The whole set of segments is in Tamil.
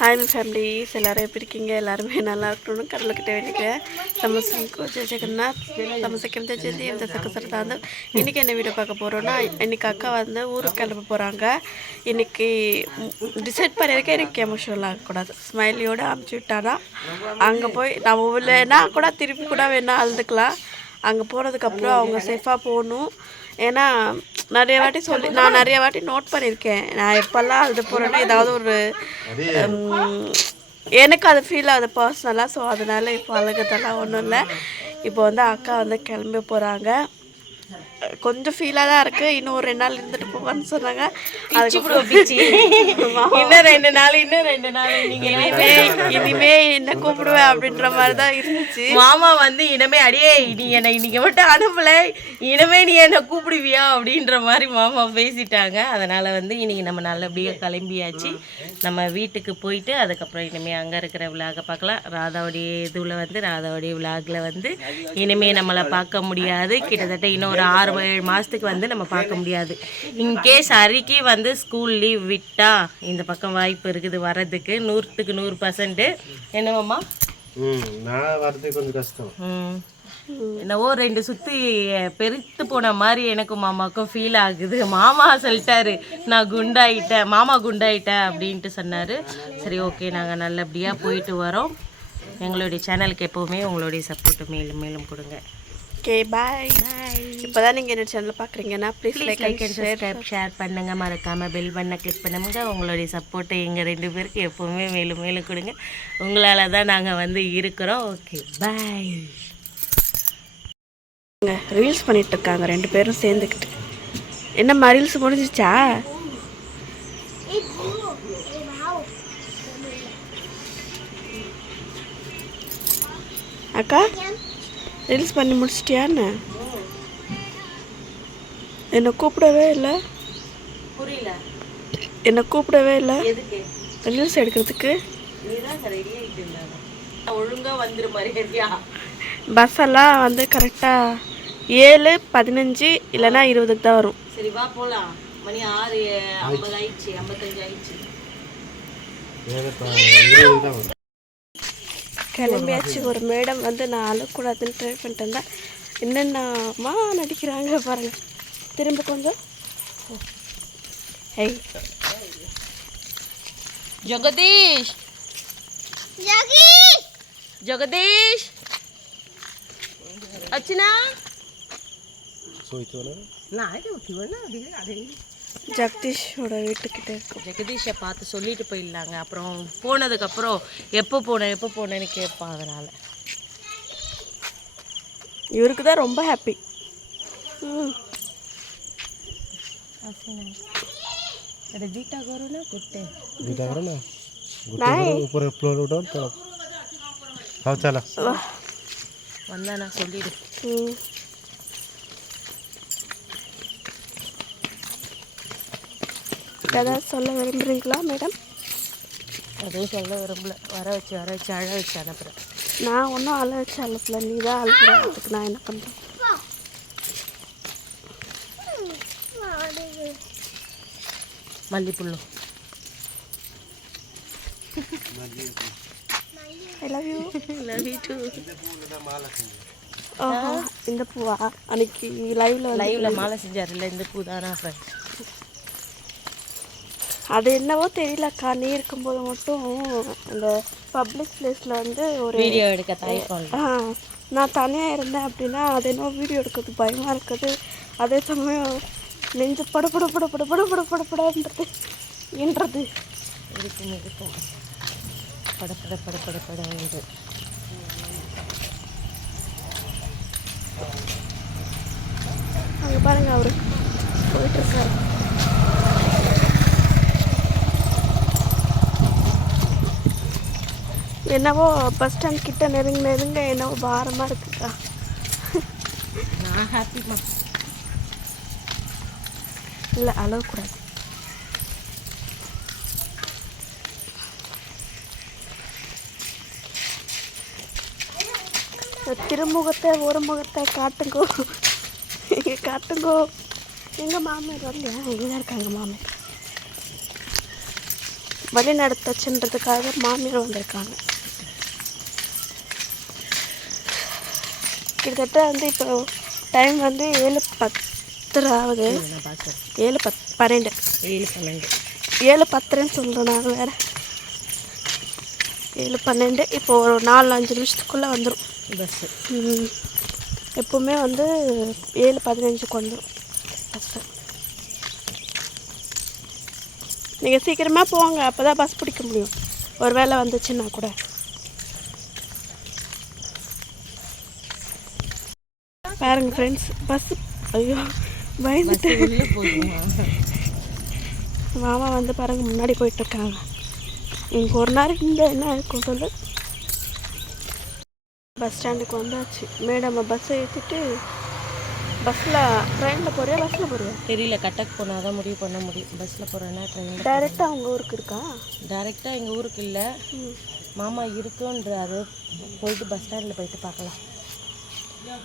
ஹாய் மை ஃபேமிலிஸ் எல்லோரும் எப்படி இருக்கீங்க? எல்லாருமே நல்லா இருக்கணும்னு கடலுக்கிட்ட வேண்டிக்கிறேன். தமசுக்கு ஜெய ஜெகநாத் தமசுக்கு ஜெயந்தி இந்த தான். வந்து இன்றைக்கி என்ன வீடியோ பார்க்க போகிறோன்னா இன்றைக்கி அக்கா வந்து ஊருக்கு கிளம்ப போகிறாங்க இன்றைக்கி டிசைட் பண்ணியிருக்கேன் எனக்கு எமோஷனல் ஆகக்கூடாது ஸ்மைலியோடு அமுச்சு விட்டானா அங்கே போய் நம்ம இல்லைன்னா கூட திருப்பி கூட வேணால் அழுதுக்கலாம். அங்கே போனதுக்கப்புறம் அவங்க சேஃபாக போகணும். ஏன்னா நிறைய வாட்டி சொல்லி நான் நிறைய வாட்டி நோட் பண்ணியிருக்கேன். நான் எப்போல்லாம் அழுது போகிறேன்னு ஏதாவது ஒரு எனக்கு அது ஃபீல் ஆகுது பர்சனலாக ஸோ அதனால இப்போ அழுகிறதெல்லாம் ஒன்றும் இல்லை. இப்போ வந்து அக்கா வந்து கிளம்பி போகிறாங்க கொஞ்சம் ஃபீலாக தான் இருக்குது இன்னும் ஒரு ரெண்டு நாள் இருந்துட்டு போவான்னு சொன்னாங்க. இன்னும் ரெண்டு நாள் இன்னும் ரெண்டு நாள் நீங்க இனிமே இனிமே என்ன கூப்பிடுவேன் அப்படின்ற மாதிரி தான் இருந்துச்சு. மாமா வந்து இனிமே அடியே நீ என்னை இன்னைக்கு மட்டும் அனுப்பல. இனிமே நீ என்னை கூப்பிடுவியா அப்படின்ற மாதிரி மாமா பேசிட்டாங்க. அதனால வந்து இன்னைக்கு நம்ம நல்லபடியாக கிளம்பியாச்சு. நம்ம வீட்டுக்கு போயிட்டு அதுக்கப்புறம் இனிமே அங்கே இருக்கிற விழாக பார்க்கலாம். ராதாவுடைய இதுல வந்து ராதாவுடைய விழாகில் வந்து இனிமே நம்மளை பார்க்க முடியாது. கிட்டத்தட்ட இன்னும் ஒரு ஆறு ஏழு மாதத்துக்கு வந்து நம்ம பார்க்க முடியாது. இன்கேஸ் அரிக்கு வந்து ஸ்கூல் லீவ் விட்டா இந்த பக்கம் வாய்ப்பு இருக்குது வர்றதுக்கு. நூற்றுக்கு நூறு பர்சன்ட்டு என்னவாம்மா? நான் வர்றது கொஞ்சம் கஷ்டம். என்னவோ ரெண்டு சுத்தி பெருத்து போன மாதிரி எனக்கும் மாமாக்கும் ஃபீல் ஆகுது. மாமா சொல்லிட்டாரு நான் குண்டாயிட்டேன் மாமா குண்டாயிட்டேன் அப்படின்ட்டு சொன்னாரு. சரி ஓகே நாங்கள் நல்லபடியாக போயிட்டு வரோம். எங்களுடைய சேனலுக்கு எப்போவுமே உங்களுடைய சப்போர்ட் மேலும் மேலும் கொடுங்க. Okay bye. இப்போ தான் நீங்கள் என்ன சேனல் பார்க்குறீங்கன்னா please like like and subscribe share பண்ணுங்க. மறக்காம பெல் பண்ண கிளிக் பண்ணுங்க. உங்களுடைய சப்போர்ட்டை எங்கள் ரெண்டு பேருக்கு எப்போவுமே மேலும் மேலும் கொடுங்க. உங்களால் தான் நாங்கள் வந்து இருக்கிறோம். ஓகே பாய் ரீல்ஸ் பண்ணிட்டு இருக்காங்க ரெண்டு பேரும் சேர்ந்துக்கிட்டு. என்னம்மா ரீல்ஸ் முடிஞ்சிச்சா அக்கா? ரீல்ஸ் பண்ணி முடிச்சிட்டியான்னு என்னை? கூப்பிடவே இல்லை. புரியல. என்னை கூப்பிடவே இல்லை. எதுக்கு? ரீல்ஸ் எடுக்கிறதுக்கு. நீதான் ரெடி ஆகிட்டு இருந்தாங்க ஒழுங்கா வந்துரு மரியாதையா. பஸ் எல்லாம் வந்து கரெக்டாக ஏழு பதினஞ்சு இல்லைன்னா இருபதுக்கு தான் வரும். சரி வா போலாம். மணி ஆறு ஐம்பது ஆயிடுச்சு ஐம்பத்தஞ்சு ஆயிடுச்சு வேறு இப்போ இருபது தான் வரும் கிளம்பியாச்சு ஒரு மேடம் வந்து நான் அழக்கூடாதுன்னு ட்ரை பண்ணிட்டு இருந்தேன் என்னென்னமா நடிக்கிறாங்க பாருங்க. திரும்ப கொஞ்சம். ஹேய் ஜெகதீஷ். ஜெகதீஷ்! அர்ச்சனா. சோய்த்து நான் அது ஓகே ஒன்று அது அது ஜெகதீஷோட வீட்டுக்கிட்ட இருக்கும் ஜெகதீஷை பார்த்து சொல்லிட்டு போயிடலாங்க அப்புறம் போனதுக்கப்புறம் எப்போ போனேன் எப்போ போனேன்னு கேட்பான் அதனால் இவருக்கு தான் ரொம்ப ஹாப்பி ம் এটা দিকটা করো না করতে দুইটা করে না গোটে উপরে ফ্লোর উঠাও তো হ্যাঁ চালা வந்தானா சொல்லிடு ம் ஏதாவது சொல்ல விரும்புகிறீங்களா மேடம் அதுவும் சொல்ல விரும்பல. வர வச்சு வர வச்சு அழ வச்சு அனுப்புகிறேன் நான் ஒன்றும் அழ வச்சு அழுப்பல நீ தான் அழுப்புற அதுக்கு நான் என்ன பண்ணுறேன் மல்லிப்புள்ளும் I love you love you too ஓஹோ இந்த பூவா? அன்னைக்கு லைவ்ல வந்து லைவ்ல மாலை செஞ்சாருல்ல இந்த பூ தானா ஃப்ரெண்ட்ஸ் அது என்னவோ தெரியலக்கா நீ இருக்கும்போது மட்டும் அந்த பப்ளிக் பிளேஸில் வந்து ஒரு வீடியோ எடுக்க தயக்கம் ஆ, நான் தனியாக இருந்தேன் அப்படின்னா அது என்னவோ வீடியோ எடுக்கிறது. பயமாக இருக்குது. அதே சமயம் நெஞ்சு பட பட பட பட பட பட பட படன்றது. என்றது. இருக்கும் இருக்கும் பட பட பட பட பட என்று அங்கே பாருங்க அவரு போயிட்டு இருக்காரு என்னவோ பஸ் ஸ்டாண்ட் கிட்ட நெருங்க நெருங்க என்னவோ பாரமாக இருக்குக்கா. நான் ஹாப்பிமா இல்லை இந்த திருமுகத்தை ஒரு முகத்தை காட்டுங்கோ. இங்கே காட்டுங்கோ. எங்கள் மாமியார் வரலையா? இங்கே தான் இருக்காங்க மாமியார். வழி நடத்தச்சுன்றதுக்காக மாமியார் வந்திருக்காங்க. கிட்டத்தட்ட வந்து இப்போ டைம் வந்து ஏழு பத்தரை ஆகுது. ஏழு பத் பன்னெண்டு. ஏழு பன்னெண்டு. ஏழு பத்தரைன்னு சொல்கிறேன் நான் வேறு. ஏழு பன்னெண்டு. இப்போ ஒரு நாலு அஞ்சு நிமிஷத்துக்குள்ளே வந்துடும் பஸ்ஸு எப்போவுமே வந்து ஏழு பதினஞ்சுக்கு வந்துடும் பஸ்ஸு நீங்கள் சீக்கிரமாக போங்க. அப்போ தான் பஸ் பிடிக்க முடியும். ஒரு வேளை வந்துச்சுன்னா கூட. பாருங்க ஃப்ரெண்ட்ஸ் பஸ். ஐயோ பயந்துட்டு மாமா வந்து பாருங்க முன்னாடி போயிட்டு இருக்காங்க இங்கே ஒரு நேரம் இந்த என்ன இருக்கும் சொல்லு? பஸ் ஸ்டாண்டுக்கு வந்தாச்சு. மேடம் பஸ்ஸை ஏற்றிட்டு பஸ்ஸில் ட்ரெயினில் போறியா பஸ்ஸில் போறியா? தெரியல கட்டக் போனால் தான் முடிவு பண்ண முடியும். பஸ்ஸில் போகிறேன்னா ட்ரெயினில் டைரெக்டாக அவங்க ஊருக்கு இருக்கா? டேரெக்டாக எங்கள் ஊருக்கு இல்லை. மாமா இருக்குன்றாரு. போயிட்டு பஸ் ஸ்டாண்டில் போயிட்டு பார்க்கலாம்.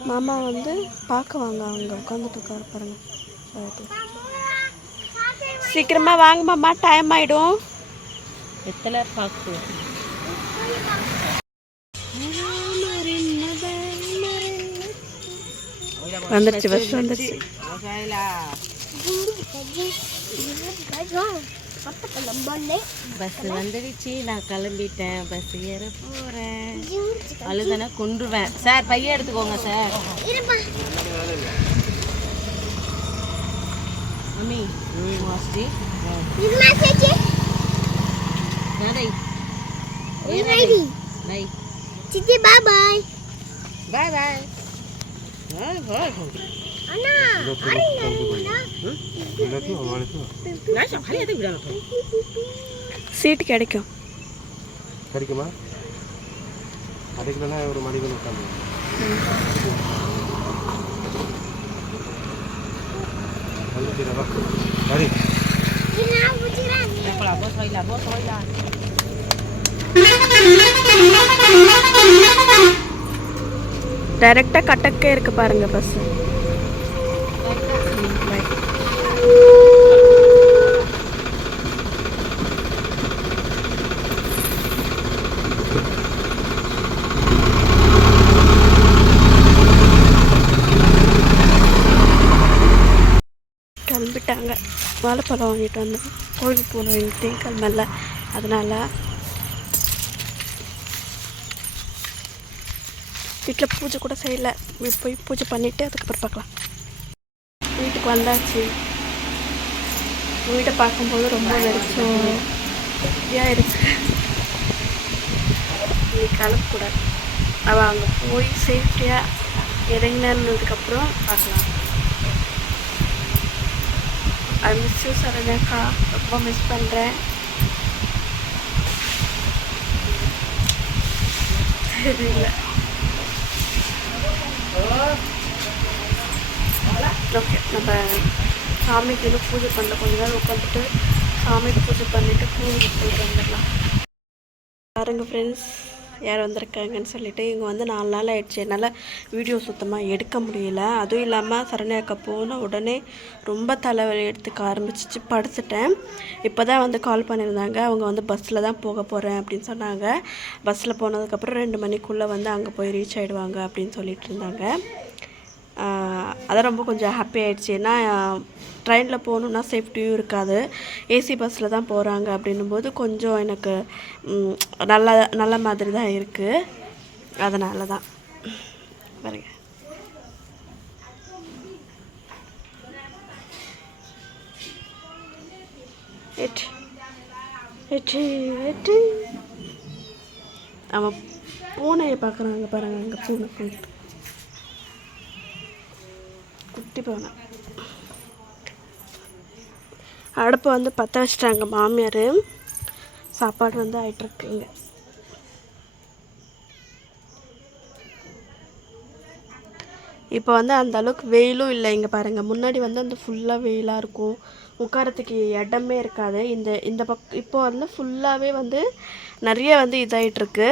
மாமா வந்து பார்க்க வாங்க அவங்க உட்காந்துட்டு இருக்காரு பாருங்க. பயத்துல. சீக்கிரமா வாங்க மாமா டைம் ஆயிடும். எத்தனை பார்க்கு வந்துருச்சு பஸ் வந்துருச்சு. பஸ் வந்துடுச்சு. நான் கிளம்பிட்டேன். பஸ் ஏற போகிறேன் அழுதானே கொண்டுருவேன் சார் பையன் எடுத்துக்கோங்க sir. Mummy bye. Bye bye எல்லாத்தையும் அவங்களுக்கு சீட்டு கிடைக்கும். கிடைக்குமா? கிடைக்கலன்னா ஒரு மணிக்கு உட்காந்து. டைரெக்டாக கட்டக்கே இருக்கு பாருங்க பஸ் கிளம்பிட்டாங்க. வாழைப்பழம் வாங்கிட்டு வந்தோம் கோயிலுக்கு போகணும் வாங்கிட்டு கிளம்பல அதனால் வீட்டில் பூஜை கூட செய்யலை. வீட்டு போய் பூஜை பண்ணிவிட்டு அதுக்கப்புறம் பார்க்கலாம். வீட்டுக்கு வந்தாச்சு. வீட்டை பார்க்கும்போது ரொம்ப வெளிச்சம் இதாக இருக்கு நீ கலக்கக்கூடாது அவள் அங்கே போய் சேஃப்டியாக இறங்கினதுக்கப்புறம் பார்க்கலாம். ஐ மிஸ் யூ சரண்யாக்கா. ரொம்ப மிஸ் பண்ணுறேன் தெரியல. ஓகே நம்ம சாமிக்கு இன்னும் பூஜை பண்ணல. கொஞ்ச நேரம் உட்காந்துட்டு சாமிக்கு பூஜை பண்ணிவிட்டு கோவிலுக்கு போயிட்டு வந்துடலாம். பாருங்கள் ஃப்ரெண்ட்ஸ் யார் வந்திருக்காங்கன்னு சொல்லிட்டு இங்கே வந்து நாலு நாள் ஆயிடுச்சு. என்னால் வீடியோ சுத்தமாக எடுக்க முடியல. அதுவும் இல்லாமல் சரண்யாக்கா போன உடனே ரொம்ப தலைவலி எடுத்துக்க ஆரம்பிச்சிச்சு. படுத்துட்டேன். இப்போ தான் வந்து கால் பண்ணியிருந்தாங்க. அவங்க வந்து பஸ்ஸில் தான் போக போகிறேன் அப்படின்னு சொன்னாங்க. பஸ்ஸில் போனதுக்கப்புறம் ரெண்டு மணிக்குள்ளே வந்து அங்கே போய் ரீச் ஆகிடுவாங்க அப்படின்னு சொல்லிட்டு இருந்தாங்க. அதான் ரொம்ப கொஞ்சம் ஹாப்பி ஆகிடுச்சு ஏன்னா ட்ரெயினில் போகணுன்னா சேஃப்டியும் இருக்காது. ஏசி பஸ்ஸில் தான் போகிறாங்க அப்படின்னும்போது கொஞ்சம் எனக்கு நல்ல நல்ல மாதிரி தான் இருக்குது அதனால தான். பாருங்க. எட்டு எட்டு எட்டு அவன் பூனையை பார்க்குறாங்க பாருங்க அங்கே பூனை போயிட்டு. குட்டி பூனை அடுப்பை வந்து பற்ற வச்சிட்டாங்க மாமியார். சாப்பாடு வந்து ஆகிட்டுருக்குங்க இப்போ வந்து அந்த அளவுக்கு வெயிலும் இல்லை இங்கே பாருங்கள் முன்னாடி வந்து அந்த ஃபுல்லாக வெயிலாக இருக்கும். உட்காரத்துக்கு இடமே இருக்காது. இந்த இந்த பக் இப்போ வந்து ஃபுல்லாகவே வந்து நிறைய வந்து இதாயிட்டிருக்கு.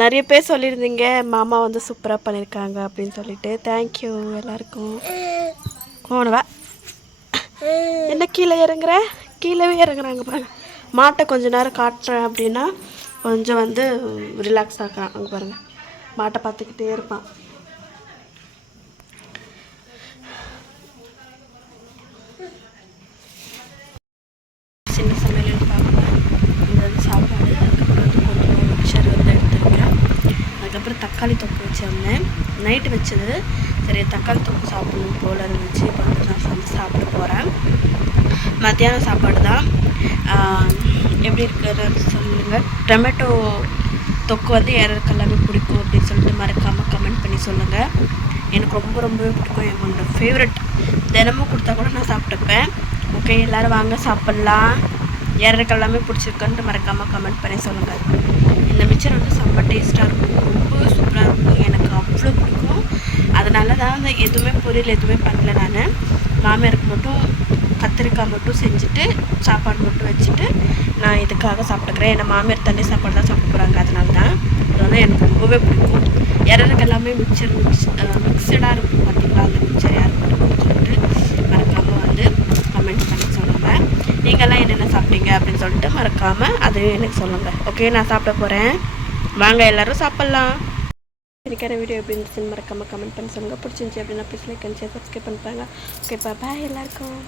நிறைய பேர் சொல்லியிருந்தீங்க மாமா வந்து சூப்பராக பண்ணியிருக்காங்க அப்படின்னு சொல்லிட்டு. தேங்க்யூ எல்லாருக்கும். போனவா என்ன கீழே இறங்குற? கீழே இறங்குறாங்க பாருங்க. மாட்டை கொஞ்ச நேரம் காட்டுறேன் அப்படின்னா கொஞ்சம் வந்து ரிலாக்ஸ் ஆகிறான் அங்கே பாருங்கள் மாட்டை பார்த்துக்கிட்டே இருப்பான் சின்ன சமையல்னு பார்க்கலாம் இது வந்து சாப்பாடு அதுக்கப்புறம் வந்து கொஞ்சம் மிக்சர் வந்து எடுத்துருக்கேன் அதுக்கப்புறம் தக்காளி தொக்கு வச்சிருந்தேன். நைட்டு வச்சது. சரி தக்காளி தொக்கு சாப்பிடணும் போல் இருந்துச்சு. இப்போ வந்து நான் சமைச்சு சாப்பிட போகிறேன் மத்தியானம் சாப்பாடு தான். எப்படி இருக்கிறது சொல்லுங்கள் டொமேட்டோ தொக்கு வந்து யாருக்கு எல்லாமே பிடிக்கும் அப்படின்னு சொல்லிட்டு மறக்காமல் கமெண்ட் பண்ணி சொல்லுங்கள் எனக்கு ரொம்ப ரொம்பவே பிடிக்கும். என்னோட ஃபேவரட் தினமும் கொடுத்தா கூட நான் சாப்பிட்டுப்பேன். ஓகே எல்லோரும் வாங்க சாப்பிட்லாம். யாருக்கு எல்லாமே பிடிச்சிருக்குன்ட்டு மறக்காமல் கமெண்ட் பண்ணி சொல்லுங்கள் அந்த மிச்சர் வந்து செம்ம டேஸ்ட்டாக இருக்கும். ரொம்ப சூப்பராக இருக்கும். எனக்கு அவ்வளோ பிடிக்கும். அதனால தான் அந்த எதுவுமே பொரியல் எதுவுமே பண்ணல நான். மாமியாருக்கு மட்டும் கத்திரிக்காய் மட்டும் செஞ்சுட்டு சாப்பாடு மட்டும் வச்சுட்டு நான் இதுக்காக சாப்பிட்டுக்கிறேன். ஏன்னா மாமியார் தண்ணி சாப்பாடு தான் சாப்பிட போகிறாங்க அதனால தான். அதனால எனக்கு ரொம்பவே பிடிக்கும். இறருக்கு எல்லாமே மிக்சர் மிக்ஸ் மிக்சடாக இருக்கும் பார்த்தீங்களா அந்த மிக்சர் யாருக்கு பிடிக்கும்னு சொல்லிட்டு மறக்காமல் வந்து கமெண்ட் பண்ணி சொல்லுங்கள் நீங்கள்லாம் என்னென்ன சாப்பிட்டீங்க அப்படின்னு சொல்லிட்டு மறக்காமல் அதையும் எனக்கு சொல்லுங்கள் ஓகே நான் சாப்பிட போகிறேன் வாங்க எல்லாரும் சாப்பிட்லாம். இருக்கிற வீடியோ எப்படி இருந்துச்சுன்னு மறக்காமல் கமெண்ட் பண்ணி சொல்லுங்கள் பிடிச்சிருந்துச்சி அப்படின்னா please like and share subscribe பண்ணிப்பாங்க. ஓகே பாய் எல்லாருக்கும்.